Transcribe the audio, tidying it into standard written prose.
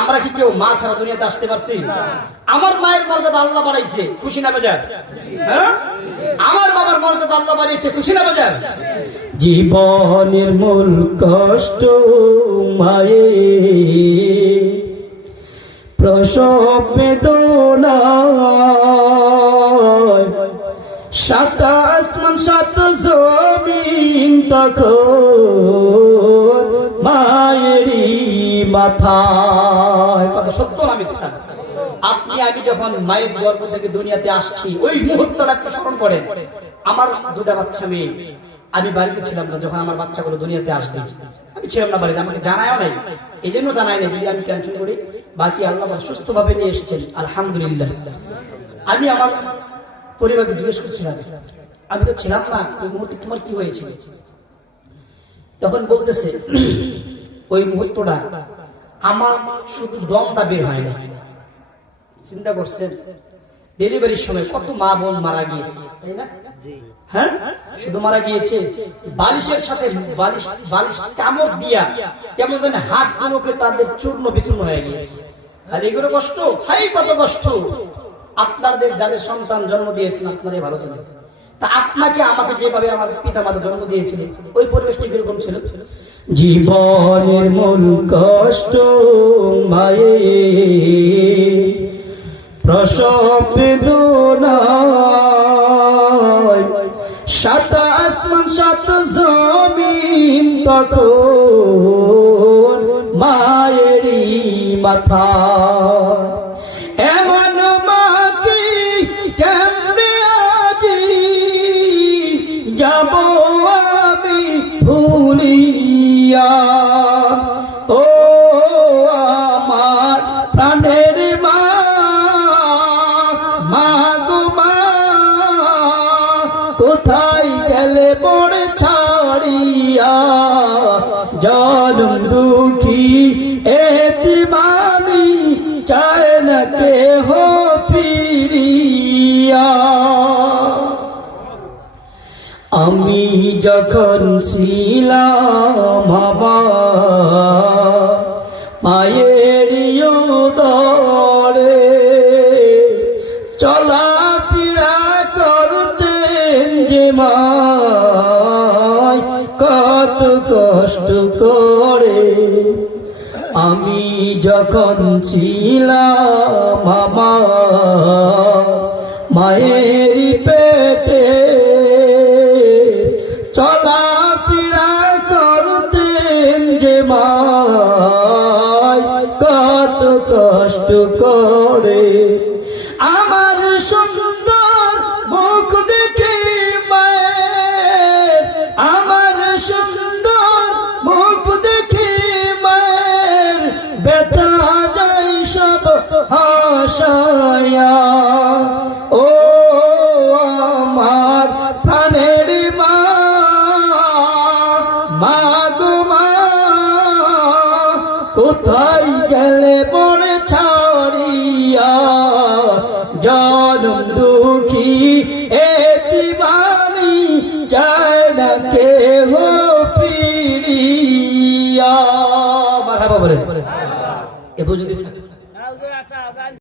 আমরা কি কেউ মা ছাড়া দুনিয়াতে আসতে পারছি? আমার মায়ের মর্যাদা আল্লাহ বাড়াইছে, খুশি না বাজার? হ্যাঁ, আমার বাবার মর্যাদা আল্লাহ বাড়িয়েছে, খুশি না বাজার? জীবনের মূল কষ্ট মায়ে, প্রসব বেদনা, সাত আসমান সাত জমিন তখন মায়েরই মাথায়। কথা সত্য না মিথ্যা? আপনি আমি যখন মায়ের গর্ভ থেকে দুনিয়াতে আসছি, ওই মুহূর্তটা একটু স্মরণ করেন। আমার দুটা বাচ্চা মেয়ে, আমি বাড়িতে ছিলাম না যখন আমার বাচ্চাগুলো দুনিয়াতে আসবে। আমি ছিলাম না বাড়িতে, আমাকে জানায়ও নাই, এই জন্য জানাই নাই যদি আমি টেনশন করি। বাকি আল্লাহ সুস্থ ভাবে নিয়ে এসেছেন, আলহামদুলিল্লাহ। আমি আমার পরিবারকে জিজ্ঞেস করছিলাম, আমি তো ছিলাম না ওই মুহূর্তে, তোমার কি হয়েছিল? তখন বলতেছে, ওই মুহূর্তটা আমার শুধু দমটা বের হয় না। চিন্তা করছেন, ডেলিভারির সময় কত মা বোন মারা গিয়েছে, তাই না? হ্যাঁ, শুধু মারা গিয়েছে, বালিশের সাথে বালিশ কামড় দিয়া কেমন যেন হাত গুলোকে তাদের চূর্ণ বিচূর্ণ হয়ে গিয়েছে। খালি এগুলো কষ্ট, হাই কত কষ্ট। আপনাদের যাদের সন্তান জন্ম দিয়েছেন আপনারাই ভালো জানেন। তা আপনাকে আমাকে যেভাবে আমার পিতা মাতা জন্ম দিয়েছিলেন, ওই পরিবেশটি কিরকম ছিল? জীবনের মূল কষ্ট মায়ে, প্রসব বেদনা, সাত আসমান সাত জমিন তখন মায়েরই মাথা। এমন মাকে কেমনে আজি যাব আমি ভুলিয়া, ও আমার প্রাণের মা, মা গো মা, কোথায় গেলে পড়ে ছাড়িয়া, জনম দুঃখী এতিম আমি, চায় না কেহ ফিরিয়া। আমি যখন ছিলাম আমার মায়েরই উদরে, চলাফেরা করতেন যে মায় কত কষ্ট করে। আমি যখন ছিলাম আমার মায়েরই পেটে, চলাফেরা করতেন যে মায় কত কষ্ট করে। আমার সুন্দর মুখ দেখে মায়ের, আমার সুন্দর মুখ দেখে মায়ের ব্যথা যায় সব হাসায়া, ও আমার প্রাণের মা, মা গো মা, কোথায় গেলে পড়ে ছাড়িয়া, জনম দুঃখী এতিম আমি, চায় না কেহ ফিরিয়া। মারহাবা বলে এ পর্যন্ত।